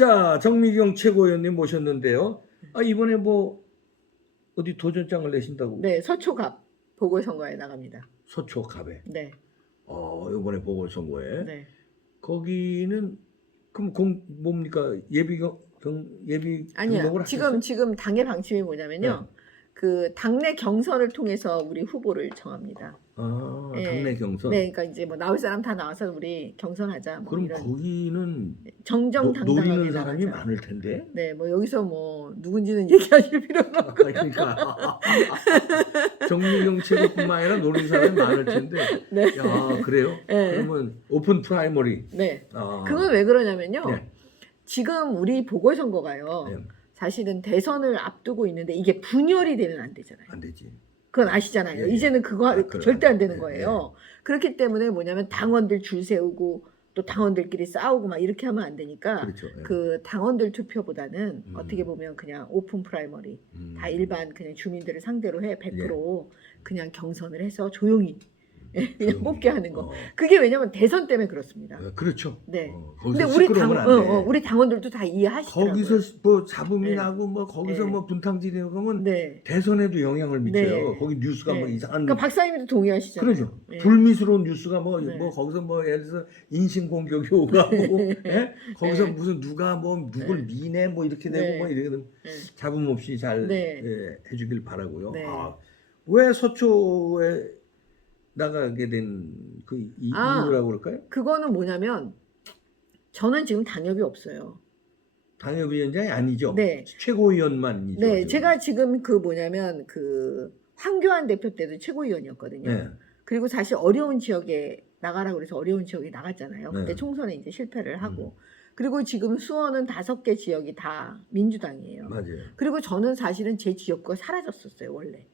자, 정미경 최고위원님 모셨는데요. 아, 이번에 뭐 어디 도전장을 내신다고? 네, 서초갑 보궐선거에 나갑니다. 서초갑에. 네, 이번에 보궐선거에. 네. 거기는 그럼 뭡니까? 예비 아니야. 등록을 하셨어요? 지금 당의 방침이 뭐냐면요. 그 당내 경선을 통해서 우리 후보를 정합니다. 예. 당내 경선. 네, 그러니까 이제 뭐 나올 사람 다 나와서 우리 경선하자. 뭐 그럼 이런 거기는 정정당당하게 노리는 사람이 나가자. 많을 텐데. 네, 뭐 여기서 뭐 누군지는 얘기하실 필요는 없고요. 그러니까 정미경 최고뿐만 아니라 노리는 사람이 많을 텐데. 네. 야, 그래요? 네. 그러면 오픈 프라이머리. 네. 그건 왜 그러냐면요. 네. 지금 우리 보궐선거가요. 네. 사실은 대선을 앞두고 있는데 이게 분열이 되면 안 되잖아요. 안 되지. 그건 아시잖아요. 예, 예. 이제는 그거 그래. 절대 안 되는 예, 거예요. 그렇기 때문에 뭐냐면 당원들 줄 세우고 또 당원들끼리 싸우고 막 이렇게 하면 안 되니까 그렇죠. 예. 그 당원들 투표보다는 어떻게 보면 그냥 오픈 프라이머리 다 음. 일반 그냥 주민들을 상대로 해 100% 그냥 경선을 해서 조용히 그냥 뽑게 하는 거. 그게 왜냐면 대선 때문에 그렇습니다. 그렇죠. 네. 거기서 근데 시끄러우면 안 돼. 우리 당원들도 다 이해하시더라고요. 거기서 뭐 잡음이 네. 나고 뭐 거기서 네. 뭐 분탕질이 그러면 네. 대선에도 영향을 미쳐요. 네. 거기 뉴스가 뭐 네. 이상한 그러니까 박사님도 동의하시잖아요. 그러죠. 네. 불미스러운 뉴스가 뭐 네. 거기서 뭐 예를 들어서 인신 공격이 오가고 예? 거기서 네. 무슨 누가 뭐 누굴 네. 미네 뭐 이렇게 되고 네. 뭐 이렇게 되면 네. 잡음 없이 잘 네. 해주길 바라고요. 네. 왜 서초에 나가게 된 그 이유라고 그럴까요? 그거는 뭐냐면 저는 지금 당협이 없어요. 당협위원장이 아니죠. 네. 최고위원만이죠. 네, 지금. 제가 지금 그 뭐냐면 그 황교안 대표 때도 최고위원이었거든요. 네. 그리고 사실 어려운 지역에 나가라고 그래서 어려운 지역에 나갔잖아요. 그때 네. 총선에 이제 실패를 하고. 그리고 지금 수원은 5개 지역이 다 민주당이에요. 맞아요. 그리고 저는 사실은 제 지역구가 사라졌었어요, 원래.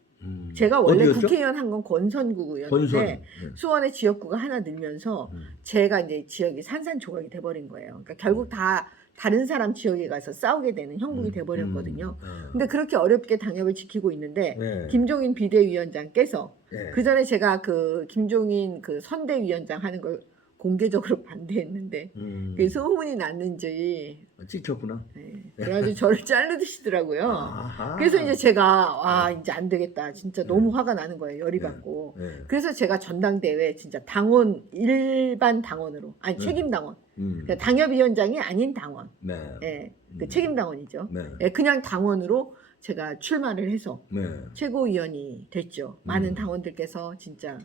제가 원래 어디였죠? 국회의원 한 건 권선구였는데 네. 수원의 지역구가 하나 늘면서 제가 이제 지역이 산산조각이 돼버린 거예요. 그러니까 결국 다 다른 사람 지역에 가서 싸우게 되는 형국이 돼버렸거든요. 근데 그렇게 어렵게 당협을 지키고 있는데 네. 김종인 비대위원장께서 네. 그 전에 제가 그 김종인 그 선대위원장 하는 걸 공개적으로 반대했는데 그게 소문이 났는지 찍혔구나. 네. 그래가지고 저를 자르시더라고요. 아하. 그래서 이제 제가 이제 안 되겠다. 진짜 너무 화가 나는 거예요. 열이 받고. 네. 그래서 제가 전당대회 진짜 당원 일반 당원으로 아니 책임 당원. 그러니까 당협위원장이 아닌 당원. 네. 예. 그 책임 당원이죠. 네. 예, 그냥 당원으로 제가 출마를 해서 네. 최고위원이 됐죠. 많은 당원들께서 진짜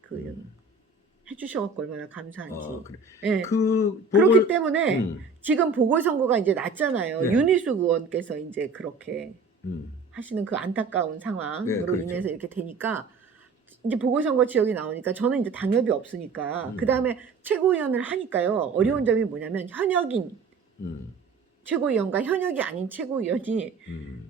그 해주셔갖고 얼마나 감사한지. 그래. 예. 그 그렇기 때문에 지금 보궐선거가 이제 났잖아요. 네. 윤희숙 의원께서 이제 그렇게 음. 하시는 그 안타까운 상황으로 네, 그렇죠. 인해서 이렇게 되니까 이제 보궐선거 지역이 나오니까 저는 이제 당협이 없으니까 그 다음에 최고위원을 하니까요. 어려운 점이 뭐냐면 현역인 최고위원과 현역이 아닌 최고위원이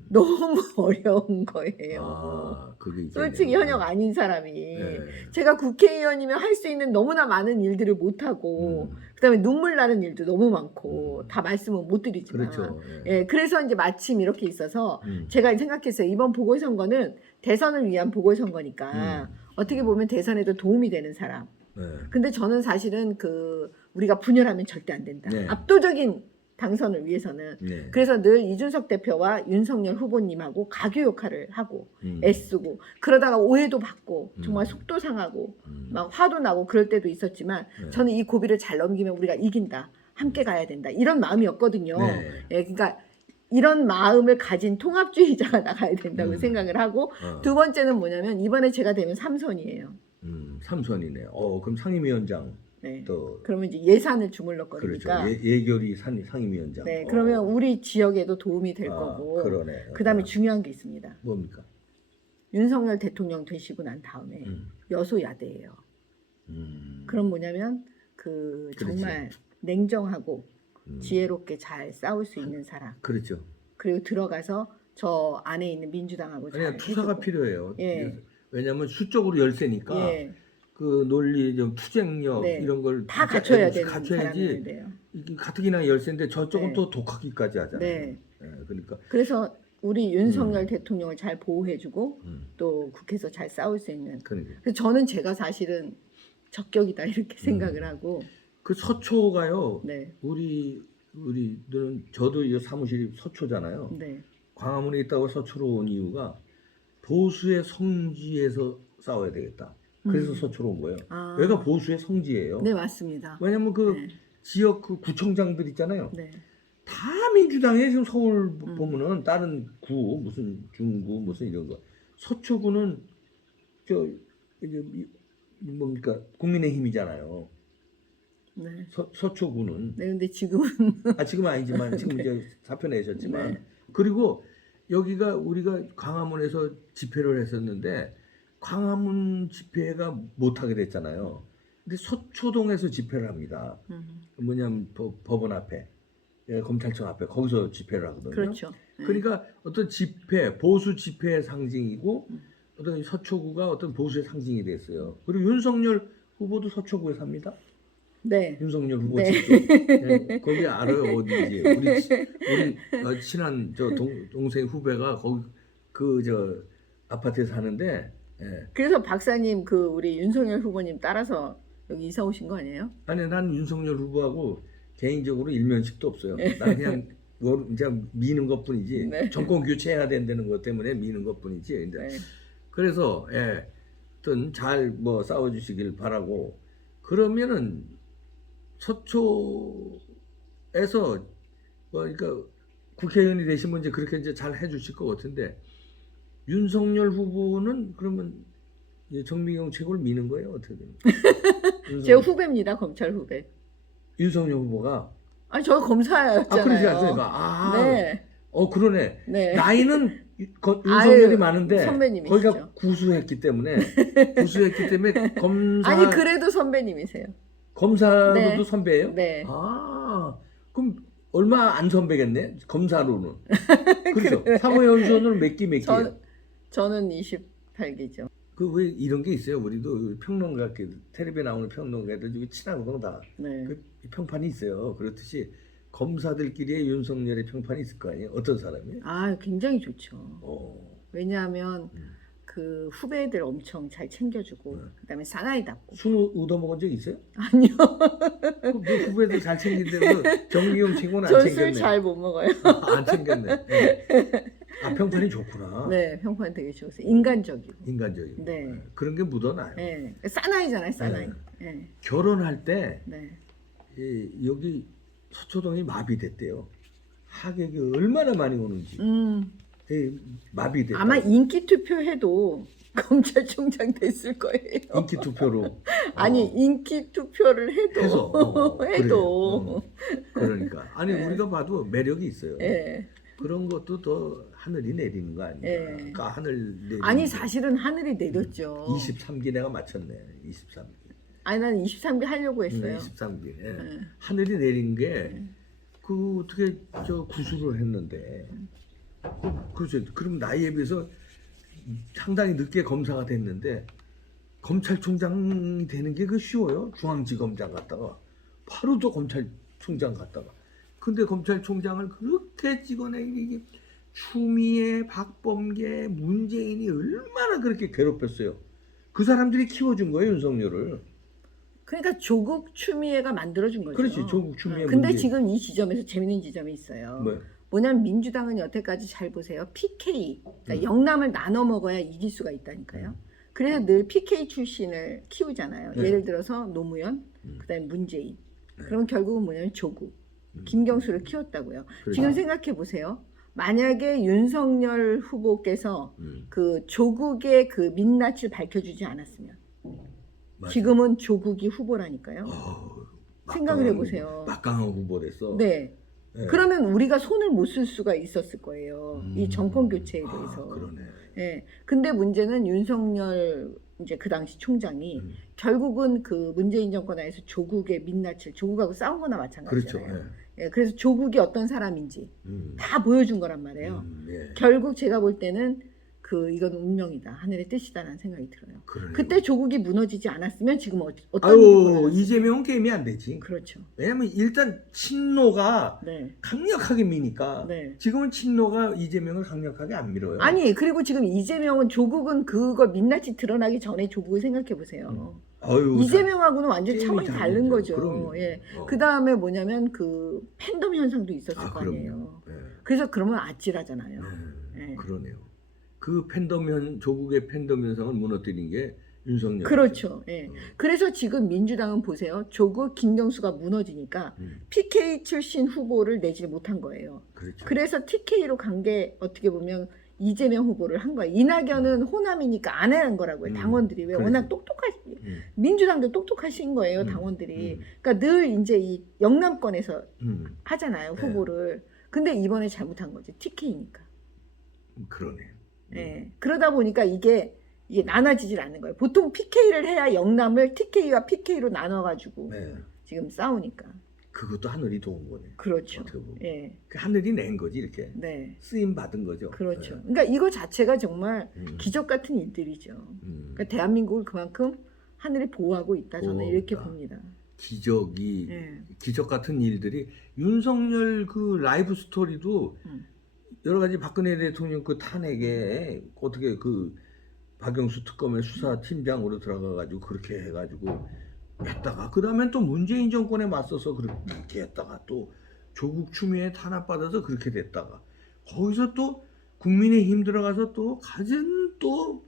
너무 어려운 거예요. 그게 솔직히 현역 아닌 사람이 네. 제가 국회의원이면 할 수 있는 너무나 많은 일들을 못하고 그다음에 눈물 나는 일도 너무 많고 다 말씀은 못 드리지만 그렇죠. 예, 그래서 이제 마침 이렇게 있어서 제가 생각했어요. 이번 보궐선거는 대선을 위한 보궐선거니까 어떻게 보면 대선에도 도움이 되는 사람. 네. 근데 저는 사실은 그 우리가 분열하면 절대 안 된다. 네. 압도적인 당선을 위해서는 네. 그래서 늘 이준석 대표와 윤석열 후보님하고 가교 역할을 하고 애쓰고 그러다가 오해도 받고 정말 속도 상하고 막 화도 나고 그럴 때도 있었지만 저는 이 고비를 잘 넘기면 우리가 이긴다. 함께 가야 된다. 이런 마음이었거든요. 네. 예, 그러니까 이런 마음을 가진 통합주의자가 나가야 된다고 생각을 하고 두 번째는 뭐냐면 이번에 제가 되면 3선이에요. 3선이네. 그럼 상임위원장 네. 또 그러면 이제 예산을 주물럭 그렇죠. 거리니까 예결위 상임위원장. 네, 그러면 우리 지역에도 도움이 될 거고. 그러네. 그다음에 중요한 게 있습니다. 뭡니까? 윤석열 대통령 되시고 난 다음에 여소야대예요. 그럼 뭐냐면 그 그렇지. 정말 냉정하고 지혜롭게 잘 싸울 수 있는 사람. 그렇죠. 그리고 들어가서 저 안에 있는 민주당하고 잘 아니야, 투사가 해주고. 필요해요. 예. 왜냐하면 수적으로 열세니까 예. 그 논리, 좀 투쟁력 네. 이런 걸 다 갖춰야 되는 갖춰야지. 사람인데요. 이게 가뜩이나 열세인데 저쪽은 네. 또 독하기까지 하잖아요. 네. 그러니까 그래서 우리 윤석열 대통령을 잘 보호해주고 또 국회에서 잘 싸울 수 있는. 그러니까. 그래서 저는 제가 사실은 적격이다 이렇게 생각을 하고. 그 서초가요. 네. 우리 우리들은 저도 이 사무실이 서초잖아요. 네. 광화문에 있다고 서초로 온 이유가 보수의 성지에서 싸워야 되겠다. 그래서 서초로 온 거예요. 아. 여기가 보수의 성지예요. 네, 맞습니다. 왜냐면 그 네. 지역 그 구청장들 있잖아요. 네. 다 민주당에 지금 서울 보면은 다른 구 무슨 중구 무슨 이런 거 서초구는 저 이제 뭡니까 국민의힘이잖아요. 네. 서초구는 네, 근데 지금은 지금 아니지만 지금 네. 이제 사표 내셨지만 네. 그리고 여기가 우리가 광화문에서 집회를 했었는데 광화문 집회가 못하게 됐잖아요. 근데 서초동에서 집회를 합니다. 뭐냐면 법원 앞에 검찰청 앞에 거기서 집회를 하거든요. 그렇죠. 네. 그러니까 어떤 집회 보수 집회의 상징이고 어떤 서초구가 어떤 보수의 상징이 됐어요. 그리고 윤석열 후보도 서초구에 삽니다. 네. 윤석열 후보 네. 직접 네, 거기 알아요 어디인지 우리 친한 저 동생 후배가 거기 그 저 아파트에 사는데 예. 그래서 박사님 그 우리 윤석열 후보님 따라서 여기 이사 오신 거 아니에요? 아니 난 윤석열 후보하고 개인적으로 일면식도 없어요. 난 그냥 이제 미는 것뿐이지 네. 정권 교체해야 된다는 것 때문에 미는 것뿐이지. 네. 그래서 하여튼 잘 뭐 싸워주시길 바라고 그러면은 서초에서 그러니까 국회의원이 되시면 이제 그렇게 이제 잘 해주실 것 같은데 윤석열 후보는 그러면 정미경 최고를 미는 거예요 어떻게 되는? 제 후배입니다. 검찰 후배. 윤석열 후보가 아니 저 검사였잖아요. 그러지 않습니까? 네. 그러네. 네. 나이는 윤석열이 많은데 선배님이시죠. 거기가 구수했기 때문에 검사 아니 그래도 선배님이세요. 검사로도 네. 선배예요? 네. 그럼 얼마 안 선배겠네 검사로는. 그렇죠. 사무연수원은 몇 개요? 저는 28기죠. 그 왜 이런 게 있어요? 우리도 평론가 텔레비에 나오는 평론가들 중에 친하거든 다. 네. 그 평판이 있어요. 그렇듯이 검사들끼리의 윤석열의 평판이 있을 거 아니에요? 어떤 사람이? 굉장히 좋죠. 왜냐하면 그 후배들 엄청 잘 챙겨주고 그다음에 사나이답고. 술 얻어먹은 적 있어요? 아니요. 그 후배들 잘 챙긴데 정미경 친구는 안 전 챙겼네. 술 잘 못 먹어요. 안 챙겼네. 평판이 좋구나. 네, 평판 되게 좋으세요. 인간적이고. 인간적이고. 네. 그런 게 묻어나요. 네. 사나이잖아요, 사나이. 네. 네. 결혼할 때 네. 여기 서초동이 마비됐대요. 하객이 얼마나 많이 오는지. 마비됐다. 아마 인기 투표해도 검찰총장 됐을 거예요. 인기 투표로. 아니 인기 투표를 해도 해서. 그러니까 아니 네. 우리가 봐도 매력이 있어요. 네. 그런 것도 더 하늘이 내리는 거 아닌가. 네. 그러니까 하늘 내리는 아니 사실은 하늘이 내렸죠. 23기 내가 맞췄네. 23기. 아니 난 23기 하려고 했어요. 23기. 네. 하늘이 내린 게 그 어떻게 구술을 했는데. 그렇죠. 그럼 나이에 비해서 상당히 늦게 검사가 됐는데 검찰총장이 되는 게 그 쉬워요? 중앙지검장 갔다가 바로 또 검찰총장 갔다가 근데 검찰총장을 그렇게 찍어내기 추미애, 박범계, 문재인이 얼마나 그렇게 괴롭혔어요. 그 사람들이 키워준 거예요 윤석열을. 그러니까 조국 추미애가 만들어준 거죠. 그렇지 조국 추미애. 근데 문재인. 지금 이 지점에서 재밌는 지점이 있어요. 뭐냐면 민주당은 여태까지 잘 보세요. PK, 그러니까 영남을 나눠 먹어야 이길 수가 있다니까요. 그래서 늘 PK 출신을 키우잖아요. 네. 예를 들어서 노무현, 그다음에 문재인. 그러면 결국은 뭐냐면 조국, 김경수를 키웠다고요. 그렇죠. 지금 생각해 보세요. 만약에 윤석열 후보께서 그 조국의 그 민낯을 밝혀주지 않았으면 맞아. 지금은 조국이 후보라니까요. 생각을 해보세요. 막강한 후보 됐어. 네. 네. 그러면 우리가 손을 못 쓸 수가 있었을 거예요. 이 정권 교체에 대해서. 그러네. 예. 근데 문제는 윤석열 이제 그 당시 총장이 결국은 그 문재인 정권 하에서 조국의 민낯을 조국하고 싸운 거나 마찬가지잖아요. 그렇죠. 예. 그래서 조국이 어떤 사람인지 다 보여준 거란 말이에요. 예. 결국 제가 볼 때는 이건 운명이다. 하늘의 뜻이다라는 생각이 들어요. 그러네요. 그때 조국이 무너지지 않았으면 지금 어떤 일이 벌어졌을까요? 이재명은 게임이 안 되지. 그렇죠. 왜냐면 일단 친노가 네. 강력하게 미니까 네. 지금은 친노가 이재명을 강력하게 안 밀어요. 아니 그리고 지금 이재명은 조국은 그걸 민낯이 드러나기 전에 조국을 생각해 보세요. 아유, 이재명하고는 완전 게임이 차원이 다른 다르죠. 거죠. 그럼요. 예. 그 다음에 뭐냐면 그 팬덤 현상도 있었을 거 아니에요. 그럼요. 예. 그래서 그러면 아찔하잖아요. 예. 그러네요. 그 조국의 팬덤 현상을 무너뜨린 게 윤석열. 그렇죠. 예. 그래서 지금 민주당은 보세요. 조국 김경수가 무너지니까 PK 출신 후보를 내지 못한 거예요. 그렇죠. 그래서 TK로 간 게 어떻게 보면 이재명 후보를 한 거예요. 이낙연은 호남이니까 안 하는 거라고요. 당원들이 왜 워낙 똑똑하시 민주당도 똑똑하신 거예요. 당원들이. 그러니까 늘 이제 이 영남권에서 하잖아요. 후보를. 근데 이번에 잘못한 거지. TK니까. 그러네요. 예. 그러다 보니까 이게 나눠지질 않는 거예요. 보통 PK를 해야 영남을 TK와 PK로 나눠가지고 네. 지금 싸우니까. 그것도 하늘이 도운 거네. 그렇죠. 어떻게 보면. 예. 그 하늘이 낸 거지 이렇게. 네. 쓰임 받은 거죠. 그렇죠. 네. 그러니까 이거 자체가 정말 기적 같은 일들이죠. 그러니까 대한민국을 그만큼 하늘이 보호하고 있다. 저는 이렇게 보호하고 봅니다. 기적이 예. 기적 같은 일들이 윤석열 그 라이브 스토리도 여러 가지 박근혜 대통령 그 탄핵에 어떻게 그 박영수 특검의 수사팀장으로 들어가가지고 그렇게 해가지고 했다가 그 다음엔 또 문재인 정권에 맞서서 그렇게 했다가 또 조국 추미애 탄압받아서 그렇게 됐다가 거기서 또 국민의힘 들어가서 또 가진 또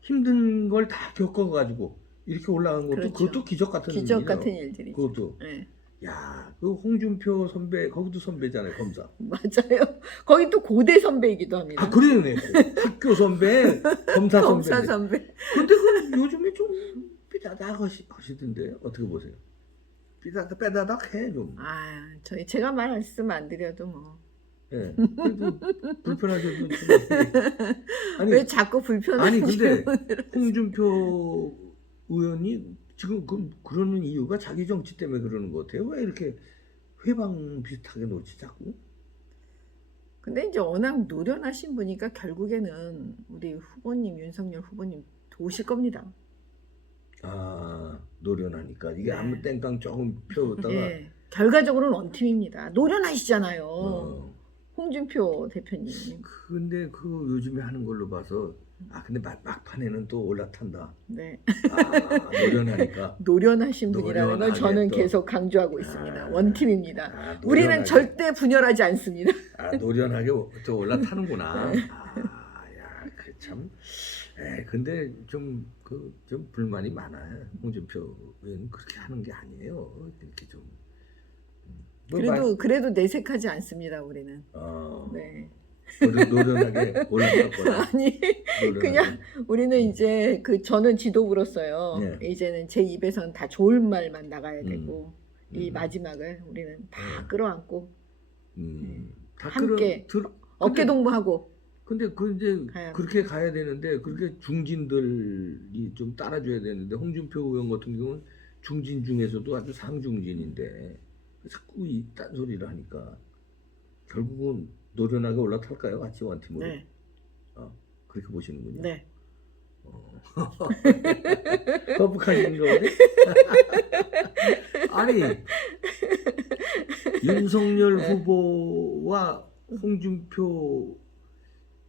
힘든 걸 다 겪어가지고 이렇게 올라간 것도 그렇죠. 그것도 기적 같은 기적 일이죠. 같은 일들이죠. 그것도 예. 야, 그 홍준표 선배 거기도 선배잖아요, 검사. 맞아요. 거기 또 고대 선배이기도 합니다. 아, 그러네. 학교 선배, 검사 선배. 검사 선배. 근데 그 요즘에 좀 삐다닥 하시던데 어떻게 보세요? 빼다닥 해 좀. 아, 제가 말씀 안 드려도 뭐. 예. 그래도 불편하셔도 좀. 아니, 왜 자꾸 불편한 아니 근데 질문을 홍준표 의원이 지금 그러는 이유가 자기 정치 때문에 그러는 것 같아요. 왜 이렇게 회방 비슷하게 놓지 자꾸? 근데 이제 워낙 노련하신 분이니까 결국에는 우리 후보님 윤석열 후보님 도우실 겁니다. 아, 노련하니까 이게 네. 아무 땡깡 조금 펴다가 예, 결과적으로는 원팀입니다. 노련하시잖아요. 홍준표 대표님. 근데 그 요즘에 하는 걸로 봐서 근데 막판에는 또 올라탄다. 네. 노련하니까. 노련하신 분이라는 걸 노련하게 저는 또. 계속 강조하고 있습니다. 원팀입니다. 우리는 노련하게. 절대 분열하지 않습니다. 노련하게 또 올라타는구나. 야, 그 참. 근데 좀 불만이 많아요. 홍준표 의원 그렇게 하는 게 아니에요. 이렇게 좀. 그래도 내색하지 않습니다. 우리는. 네. 노련하게 올라갔거나. 아니 그냥 우리는 이제 저는 지도부로서요. 네. 이제는 제 입에서는 다 좋은 말만 나가야 되고 이 마지막을 우리는 다 끌어안고 다 함께 어깨 동무하고. 근데 이제 가야 그렇게 가야 되는데 그렇게 중진들이 좀 따라줘야 되는데 홍준표 의원 같은 경우는 중진 중에서도 아주 상중진인데 자꾸 이 딴소리를 하니까 결국은 노련하게 올라탈까요? 같이 원팀으로? 네. 그렇게 보시는군요. 네. 거북하신 거네? 아니 윤석열 후보와 홍준표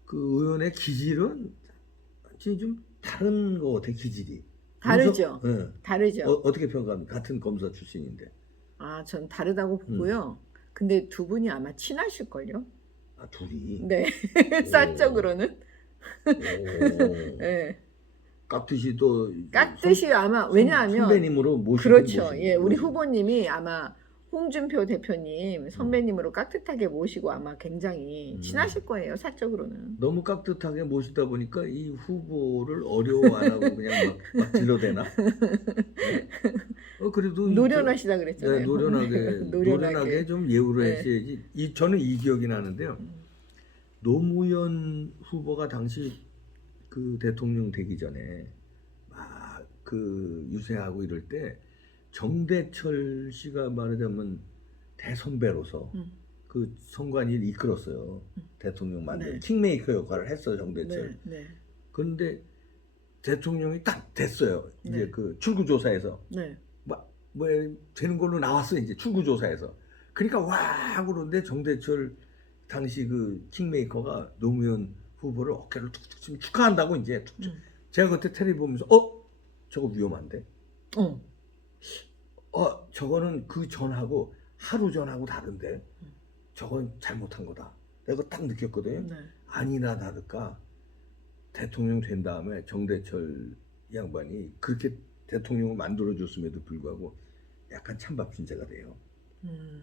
그 의원의 기질은 완전히 좀 다른 거 같아. 기질이 다르죠. 네. 다르죠. 어떻게 평가합니까? 같은 검사 출신인데. 전 다르다고 보고요. 근데 두 분이 아마 친하실걸요? 둘이? 네. 사적으로는. 네. 깍듯이 또 깍듯이 아마 왜냐하면 선배님으로 모시고 그렇죠. 예, 우리 후보님이 아마 홍준표 대표님 선배님으로 깍듯하게 모시고 아마 굉장히 친하실 거예요. 사적으로는. 너무 깍듯하게 모시다 보니까 이 후보를 어려워 안 하고 그냥 막 질러대나? 네? 그래도 노련하시다 그랬잖아요. 네, 노련하게 좀 예우를 네. 했어야지. 저는 이 기억이 나는데요. 노무현 후보가 당시 그 대통령 되기 전에 막 그 유세하고 이럴 때 정대철 씨가 말하자면 대선배로서 그 선관위를 이끌었어요. 대통령 만들 킹메이커 역할을 했어요, 정대철. 네. 그런데 대통령이 딱 됐어요. 이제 네. 그 출구조사에서 네. 뭐 되는 걸로 나왔어 이제 출구조사에서. 그러니까 와 그런데 정대철 당시 그 킹메이커가 노무현 후보를 어깨를 툭툭 치면 축하한다고 이제 제가 그때 텔레비 보면서 저거 위험한데 저거는 그 전하고 하루 전하고 다른데 저건 잘못한 거다. 내가 딱 느꼈거든요. 네. 아니나 다를까 대통령 된 다음에 정대철 양반이 그렇게 대통령을 만들어줬음에도 불구하고 약간 찬밥 신세가 돼요.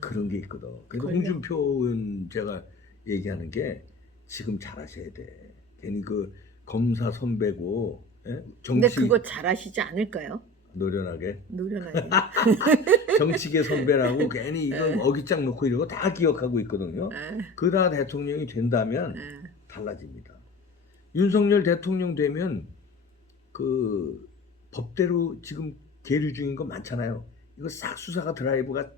그런 게 있거든. 그래서 걸려. 홍준표 의원 제가 얘기하는 게 지금 잘하셔야 돼. 괜히 그 검사 선배고 근데 정치 그거 잘하시지 않을까요? 노련하게 노련하게. 정치계 선배라고 괜히 이거 어깃장 놓고 이러고 다 기억하고 있거든요. 에, 그러다 대통령이 된다면 에. 달라집니다. 윤석열 대통령 되면 그 법대로 지금 계류 중인 거 많잖아요. 이거 싹 수사가 드라이브가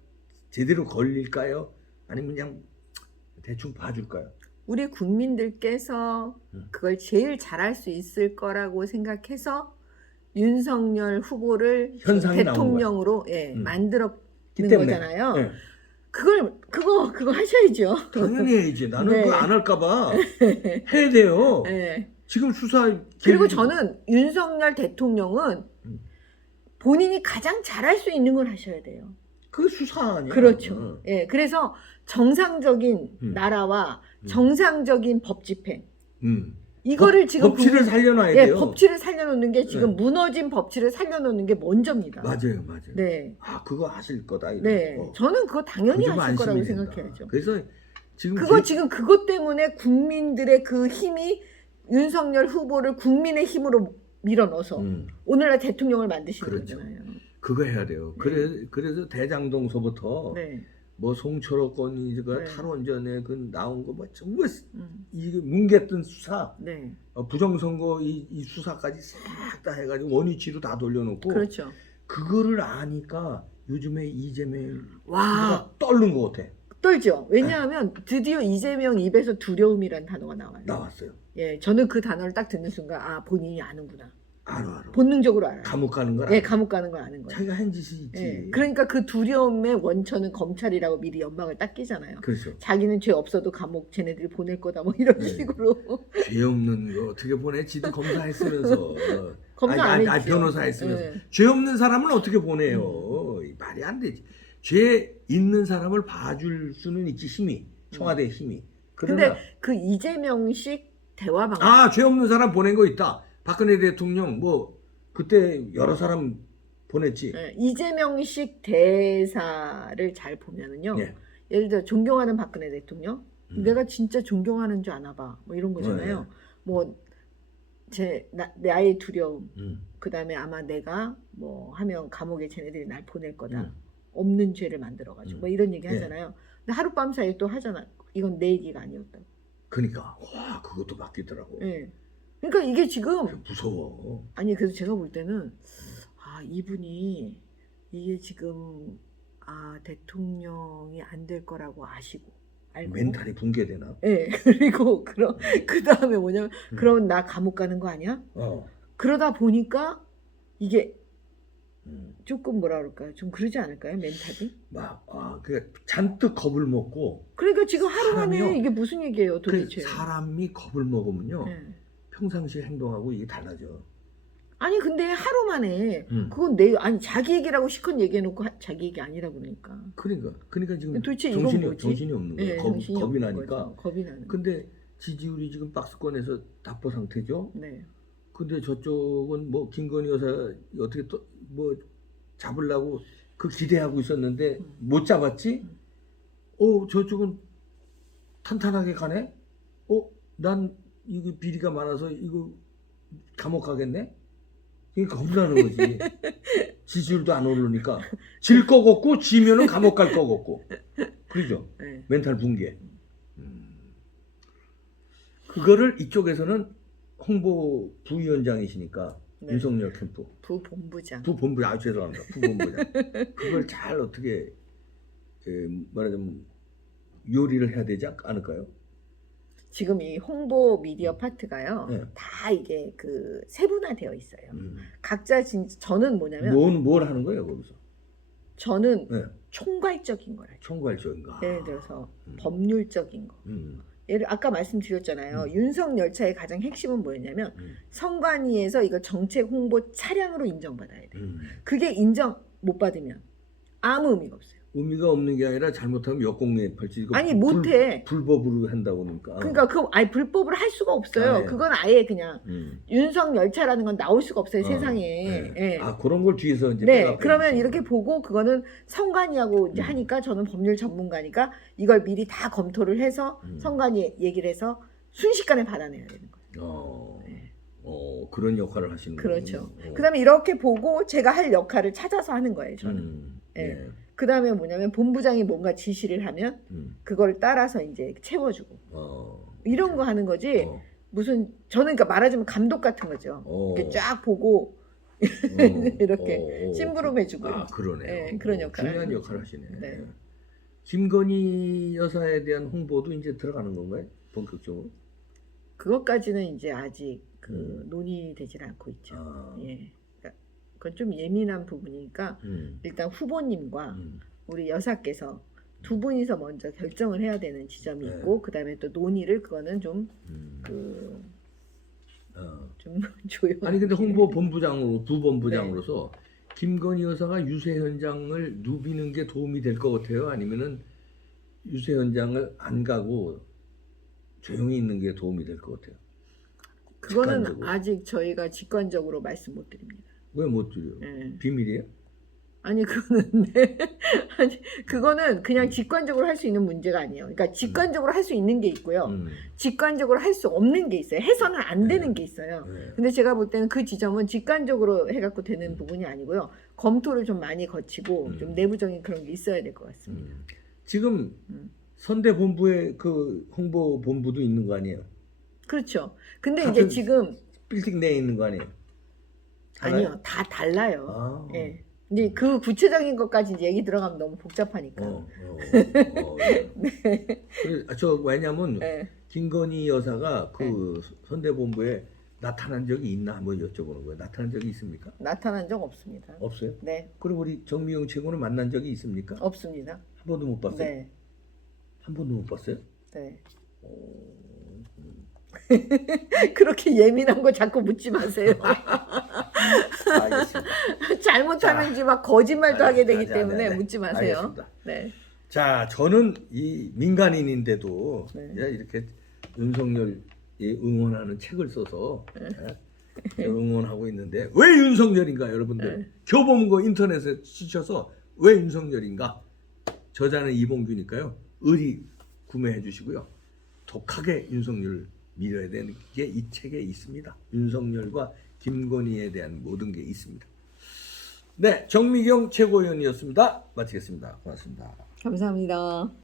제대로 걸릴까요? 아니면 그냥 대충 봐줄까요? 우리 국민들께서 그걸 제일 잘할 수 있을 거라고 생각해서 윤석열 후보를 현상이 나온 대통령으로 만들었는 거잖아요. 네. 그거 하셔야죠. 당연히 해야지. 나는 네. 그거 안 할까봐 해야 돼요. 네. 지금 수사 그리고 계류- 저는 윤석열 대통령은 본인이 가장 잘할 수 있는 걸 하셔야 돼요. 그 수사 아니야. 그렇죠. 예, 그래서 정상적인 나라와 정상적인 법 집행 이거를 지금 법치를 살려놔야 돼요. 법치를 살려놓는 게 지금 무너진 법치를 살려놓는 게 먼저입니다. 맞아요. 네, 그거 하실 거다. 이거. 네, 저는 그거 당연히 그거 좀 하실 거라고 안심이 된다. 생각해야죠. 그래서 지금 지금 그것 때문에 국민들의 그 힘이 윤석열 후보를 국민의 힘으로 밀어넣어서 오늘날 대통령을 만드시는 그렇죠. 거잖아요. 그거 해야 돼요. 그래서 대장동서부터 네, 뭐 송철호 건이가 네. 탈원전에 그 나온 거 뭐 전부 이게 뭉갰던 수사, 네, 부정선거 이 수사까지 싹 다 해가지고 원위치로 다 돌려놓고 그렇죠. 그거를 아니까 요즘에 이재명 와, 떨는 것 같아. 떨죠. 왜냐하면 드디어 이재명 입에서 두려움이란 단어가 나와요. 나왔어요. 예, 저는 그 단어를 딱 듣는 순간 아 본인이 아는구나. 알아. 본능적으로 알아요. 감옥 가는 걸 예, 알아. 감옥 가는 걸 아는 거예요. 자기가 한 짓이 있지. 예, 그러니까 그 두려움의 원천은 검찰이라고 미리 연막을 딱 끼잖아요. 그렇죠. 자기는 죄 없어도 감옥 쟤네들이 보낼 거다 뭐 이런 네. 식으로. 죄 없는 거 어떻게 보내? 지도 검사했으면서. 검사 안 했죠. 변호사 했으면서. 예. 죄 없는 사람은 어떻게 보내요? 말이 안 되지. 죄 있는 사람을 봐줄 수는 있지, 힘이. 청와대 힘이. 그러나 근데 그 이재명식 대화 방식. 죄 없는 사람 보낸 거 있다. 박근혜 대통령 뭐 그때 여러 사람 보냈지. 예, 이재명식 대사를 잘 보면은요. 예. 예를 들어 존경하는 박근혜 대통령, 내가 진짜 존경하는 줄 아나 봐. 뭐 이런 거잖아요. 뭐 나의 두려움, 그다음에 아마 내가 뭐 하면 감옥에 쟤네들이 날 보낼 거다. 없는 죄를 만들어가지고 뭐 이런 얘기 하잖아요. 근데 하룻밤 사이에 또 하잖아. 이건 내 얘기가 아니었다고. 그러니까 와 그것도 바뀌더라고. 예. 그러니까 이게 지금 무서워. 아니 그래서 제가 볼 때는 이분이 이게 지금 대통령이 안 될 거라고 아시고 알고 멘탈이 붕괴되나? 예. 그리고 그 다음에 뭐냐면 그러면 나 감옥 가는 거 아니야? 그러다 보니까 이게 조금 뭐라 그럴까요? 좀 그러지 않을까요? 멘탈이? 그 잔뜩 겁을 먹고. 그러니까 지금 하루 사람이요? 만에 이게 무슨 얘기예요, 도대체? 사람이 겁을 먹으면요, 예. 평상시 행동하고 이게 달라져. 아니 근데 하루 만에 그건 자기 얘기라고 실컷 얘기해놓고 자기 얘기 아니라고 그러니까. 그러니까 지금 도대체 이건 뭐지? 정신이 없는 거예요. 예, 겁이 나니까. 거죠. 겁이 나는. 근데 지지율이 지금 박스권에서 답보 상태죠. 네. 근데 저쪽은 뭐 김건희 여사 어떻게 또 뭐 잡으려고 그 기대하고 있었는데 못 잡았지? 저쪽은 탄탄하게 가네? 난 이거 비리가 많아서 이거 감옥 가겠네? 이게 겁이 나는 거지. 지지율도 안 오르니까 질 거 같고 지면은 감옥 갈 거 같고. 그러죠? 네. 멘탈 붕괴. 그거를 이쪽에서는 홍보 부위원장이시니까 네. 윤석열 캠프 부본부장. 부본부 죄송합니다. 부본부장 그걸 잘 어떻게 말하자면 요리를 해야 되지 않을까요? 지금 이 홍보 미디어 파트가요. 네. 다 이게 그 세분화되어 있어요. 각자 저는 뭐냐면 뭘 하는 거예요 거기서? 저는 네. 총괄적인 거를. 총괄적인가? 예를 들어서 법률적인 거. 아까 말씀드렸잖아요. 윤석 열차의 가장 핵심은 뭐였냐면 선관위에서 이걸 정책 홍보 차량으로 인정받아야 돼. 그게 인정 못 받으면 아무 의미가 없어요. 의미가 없는 게 아니라 잘못하면 역공에 펼치고 아니 못해. 불법으로 한다고 그러니까. 그러니까 불법으로 할 수가 없어요. 아, 네. 그건 아예 그냥 윤석 열차라는 건 나올 수가 없어요. 세상에. 네. 예. 아 그런 걸 뒤에서 이제 네, 그러면 이렇게 보고 그거는 선관위하고 이제 하니까 저는 법률 전문가니까 이걸 미리 다 검토를 해서 선관위 얘기를 해서 순식간에 받아내야 되는 거예요. 네. 그런 역할을 하시는 거예요. 그렇죠. 그다음에 이렇게 보고 제가 할 역할을 찾아서 하는 거예요. 저는. 예. 그다음에 뭐냐면 본부장이 뭔가 지시를 하면 그걸 따라서 이제 채워주고 이런 거 하는 거지. 무슨 저는 그러니까 말하자면 감독 같은 거죠. 이렇게 쫙 보고 이렇게 심부름해주고요. 아 그러네요. 네, 그런 역할을 중요한 하는 역할을 거죠. 하시네. 네. 김건희 여사에 대한 홍보도 이제 들어가는 건가요? 본격적으로? 그것까지는 이제 아직 논의되질 않고 있죠. 예. 그러니까 그건 좀 예민한 부분이니까 일단 후보님과 우리 여사께서 두 분이서 먼저 결정을 해야 되는 지점이 있고 그다음에 또 논의를 그거는 좀 좀 조용히. 아니 근데 홍보 본부장으로 부본부장으로서 김건희 여사가 유세 현장을 누비는 게 도움이 될 것 같아요? 아니면은 유세 현장을 안 가고 조용히 있는 게 도움이 될 것 같아요? 그거는 직관적으로. 아직 저희가 직관적으로 말씀 못 드립니다. 왜 못 드려요? 비밀이에요? 아니 그거는 아니 그거는 그냥 직관적으로 할 수 있는 문제가 아니에요. 그러니까 직관적으로 할 수 있는 게 있고요. 직관적으로 할 수 없는 게 있어요. 해서는 안 되는 게 있어요. 근데 제가 볼 때는 그 지점은 직관적으로 해갖고 되는 부분이 아니고요. 검토를 좀 많이 거치고 좀 내부적인 그런 게 있어야 될 것 같습니다. 지금 선대본부에 그 홍보본부도 있는 거 아니에요? 그렇죠. 근데 이제 지금 빌딩 내에 있는 거 아니에요? 아니요, 다 달라요. 예. 근데 그 구체적인 것까지 이제 얘기 들어가면 너무 복잡하니까. 네. 저 왜냐면 김건희 여사가 그 선대본부에 나타난 적이 있나 한번 여쭤보는 거예요. 나타난 적이 있습니까? 나타난 적 없습니다. 없어요? 네. 그리고 우리 정미영 최고는 만난 적이 있습니까? 없습니다. 한 번도 못 봤어요? 네. 한 번도 못 봤어요? 네. 그렇게 예민한 거 자꾸 묻지 마세요. 알겠습니다. 잘못하는지 막 거짓말도 하게 되기 때문에 묻지 마세요. 알겠습니다. 네. 자, 저는 이 민간인인데도 이렇게 윤석열이 응원하는 책을 써서 응원하고 있는데 왜 윤석열인가 여러분들 교보문고 인터넷에 치셔서 왜 윤석열인가 저자는 이봉규니까요. 의리 구매해 주시고요. 독하게 윤석열을 밀어야 되는 게 이 책에 있습니다. 윤석열과 김건희에 대한 모든 게 있습니다. 네, 정미경 최고위원이었습니다. 마치겠습니다. 고맙습니다. 감사합니다.